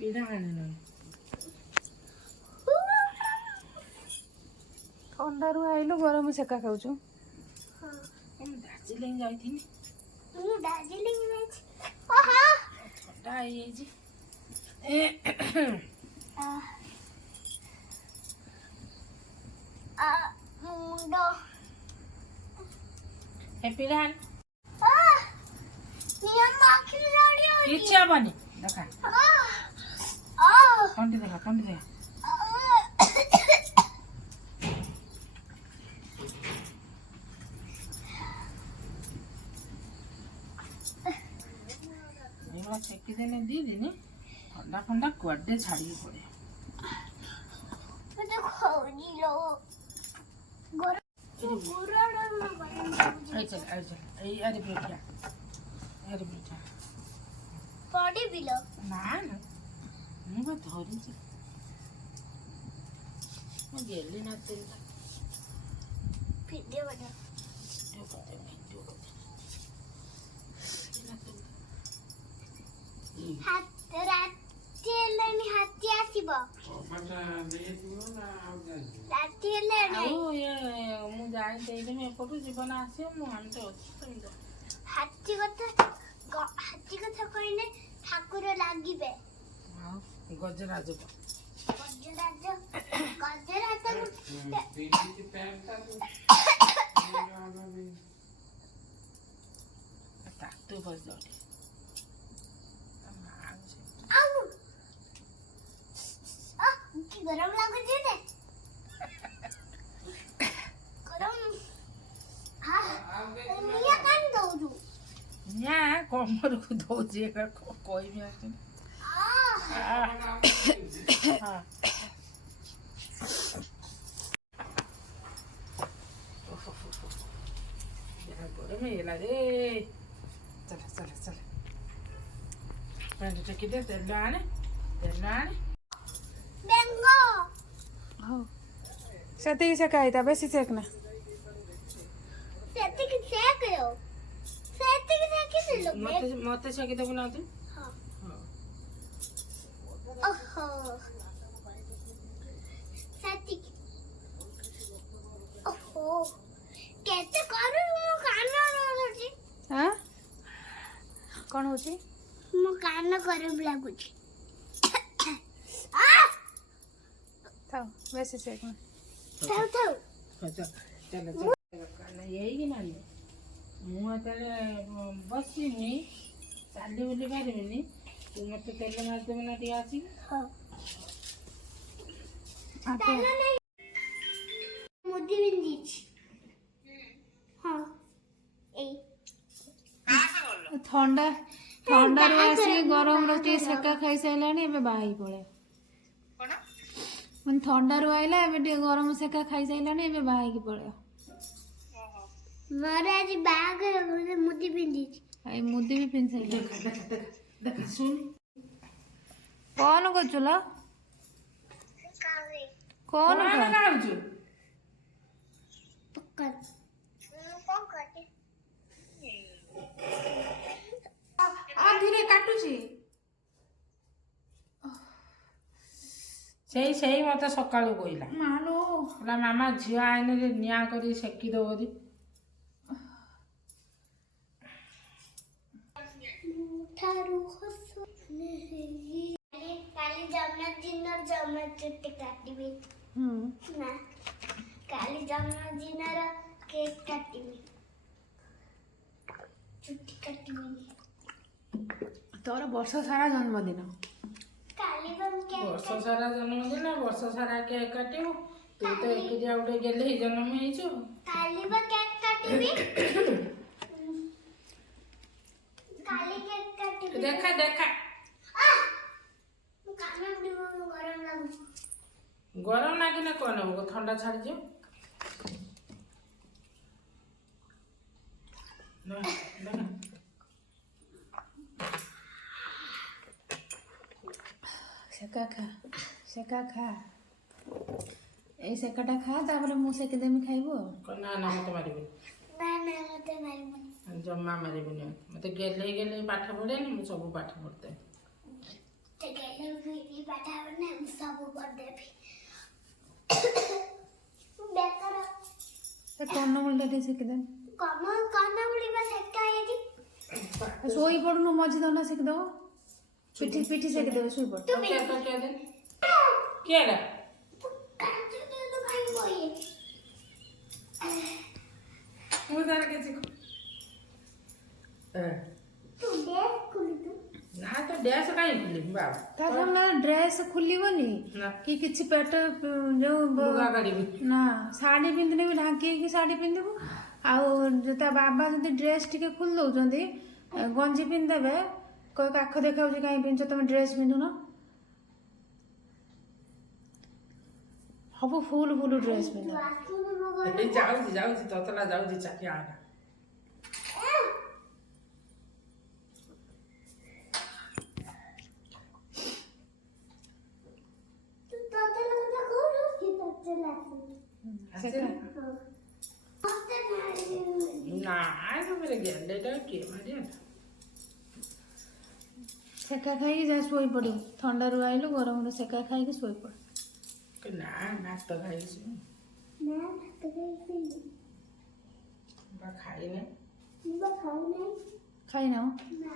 पीड़ा आने ठंडारू आइलु गरम सेका खाऊछु दार्जिलिंग जाइथिनी दार्जिलिंग ठंडा आई जी मुंडो पीड़ा नियम आखिर लड़ी हो किछि हबनी देखा कंडी देखा एगला छेकी देने दी दिन ठंडा ठंडा कुआडे छाड़ी पड़े मुझे खोजी लो आई चल अरे बेटा बॉडी बिलो ना ମୁଁ ବା ଧରିଛି ମୁଁ ଗେଲି ନା ତେଲ वीडियो बना हाथ राती लेनी हाथी आसीबो राती लेनी ଆଉ ମୁଁ ଯାଇ ଦେଇଦେମି ଏପଟୁ ଜୀବନ ଆସିବ ମୁଁ ଆମେ ତ ଅଛୁ ସେମିତି हाथी कथा कहले ठाकुर लागिबे ଆଉ ଗଜରାଜ गजराज ତାତୁ ବସ ଯାଉଠି आउ की गरम लागो जे ने गरम हां निया कान दउजु न्या कमरକୁ ଦଉଛି ଏକା କହିବି ଆସି गरम ହେଇଗଲା रे चल पैंट टेकी दे तेल आने बेंगो हो सेती से कहता बेसी सेकना सेती के सेक लो सेती के सेक के लो मते सेकी देबु ना तू हां हां ओहो सेती ओहो कैसे करू मो कान होची हां कोन होची मो कान गरम लागुची आ थाओ बेसी सेकना थाउ चल यही कि ना मुझे बसमी चाली बुली पारिनी तू मत तेल मारिदेबु ना टी आसी हां मोदी बिंदीच हां ए ठंडा रू आसी गरम रोटी सेका खाई साइलानी एबे बाही पड़े मन ठंडा रू आइला एबे टे गरम सेका खाई साइलानी एबे बाही की पड़े मारे आज बैग मोदी बिंदीच आई मुदी भी पिन साइला देख सुन कौन को चला कौन काढू पक्का कौन करते आ धीरे काटुची सेई मत सकाळू कहला मालो बोला मामा झिया आइने निया करी सेकी दबरी ठारू हसो नहीं काली जन्मदिन चुट्टी काटिबी ना काली जन्मदिन केक काटिबी चुट्टी काटिबी तोर वर्ष सारा जन्मदिन काली बम केक वर्ष सारा जन्मदिन वर्ष सारा केक काटिबू तू तो एकिया उठे गेले जन्म ହେଇଛୁ काली बम केक काटिबी काली केक काटिबी देखा कान गरम लागु गरम लागिने कौन हो ठंडा छाड़ जो सेका खा ए सेकाटा खा तापर मु सेके देमी खाइबो ना मते मारिबो ना मते मारिबो जम्मा मारिबो मते गेले पाठ पढ़े नि मु सब पाठ पढ़ते ते गेले बैठा है ना सब ऊपर देवी बेकार ସେ କର୍ଣ୍ଣମୂଳିଟା ଟିକେ ଶିଖିଦେ काना मुड़ी बस एकटा है जी ଶୋଇ ପଡୁନୁ ମଝି ଦଣ୍ଡା ଶିଖିଦବ ପିଠି ପିଠି ଶିଖିଦେବେ ଶୋଇ ପଡ तू भी क्या ला काट तो खाई बोए ମୁଁ ତାର କିଛି तू देख कुली तू ନା ତ ଡ୍ୟାସ୍ କାହିଁ ଖୋଲିବି ବାବା ତା ସାଙ୍ଗେ ଡ୍ରେସ୍ ଖୋଲିବନି ନା କି କିଛି ପେଟ ଯୋଉ ଲୁଗା କାଢ଼ିବି ନା ଶାଢ଼ୀ ପିନ୍ଧିଲେ ବି ଢାଙ୍କି ହେଇକି ଶାଢ଼ୀ ପିନ୍ଧିବୁ ଆଉ ତା ବାବା ଯଦି ଡ୍ରେସ୍ ଟିକେ ଖୋଲି ଦଉଛନ୍ତି ଗଞ୍ଜି ପିନ୍ଧିଦେବେ କହିବେ କାଖ ଦେଖାଉଛି କାହିଁ ପିନ୍ଧୁଛ ତମେ ଡ୍ରେସ୍ ପିନ୍ଧୁନ ସବୁ ଫୁଲ ଫୁଲ ଡ୍ରେସ୍ ପିନ୍ଧ आखिर में मगर ଏଇ ଯାଉଛି ଯାଉଛି ତତଲା ଯାଉଛି ଚାକିଆ ଆଣା तू तोते लगता कौन उसकी तोते लाती ଆସିନି तोते ନା ਮੇਰੇ ଗେଣ୍ଡେଟା କିଏ ମାରିଆ ସେକା ଖାଇକି ଯା ଶୋଇପଡ଼ିବୁ ଥଣ୍ଡାରୁ ଆଇଲୁ ଗରମରୁ ସେକା ଖାଇକି ଶୋଇପଡ଼ ନା ଭାତ ଖାଇଛି मैं भात खाई ବା ଖାଇନି मैं खाऊ नहीं ଖାଇନ ना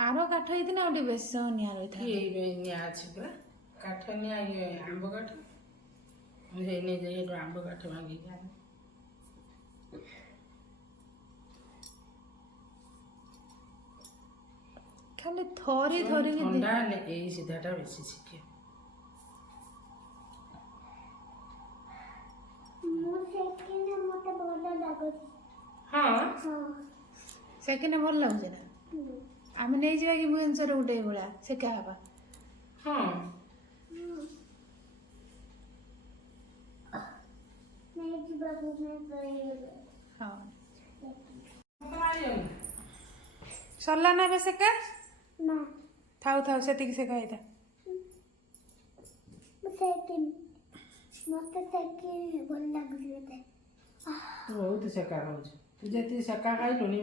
ଆର କାଠ ହେଇଥିଲେ ଆଉ ଟିକେ ବେଶୀ ସମୟ ନିଆଁ ରହିଥାଏ କିଏ ନିଆଁ ଅଛି ପୁରା କାଠ ନିଆଁ ଇଏ ଆମ୍ବ କାଠ ମୁଁ ସେଇ ନେଇ ଯାଇ ଏଠୁ ଆମ୍ବ କାଠ ଭାଙ୍ଗିକି ଆଣେ ଖାଲି ଥରି ଧରିକି ଥଣ୍ଡା ହେଲେ ଏଇ ସିଧାଟା ବେଶୀ ଶିଖେ ମୁଁ ସେକିନେ ମତେ ଭଲ ଲାଗୁଛି ହଁ ହଁ ସେକିନେ ଭଲ ଲାଗୁଛି ନା ଆମେ ନେଇଯିବା କି ଭୁବନେଶ୍ୱର ଗୋଟେ ଏଇଭଳିଆ ସେକା ହେବା ହଁ नहीं बाबू मैं करेगा ହଁ ମାରିବନି ସରିଲା ନା ଏବେ ସେକା ना ଥାଉ ଥାଉ ସେତିକି ସେକା ହେଇଥା सेकिन मते सेकिन ଭଲ ଲାଗୁଛି ମତେ ବହୁତ ସେକା ଖାଉଛି ତୁ ଯେତିକି ସେକା ଖାଇଲୁଣି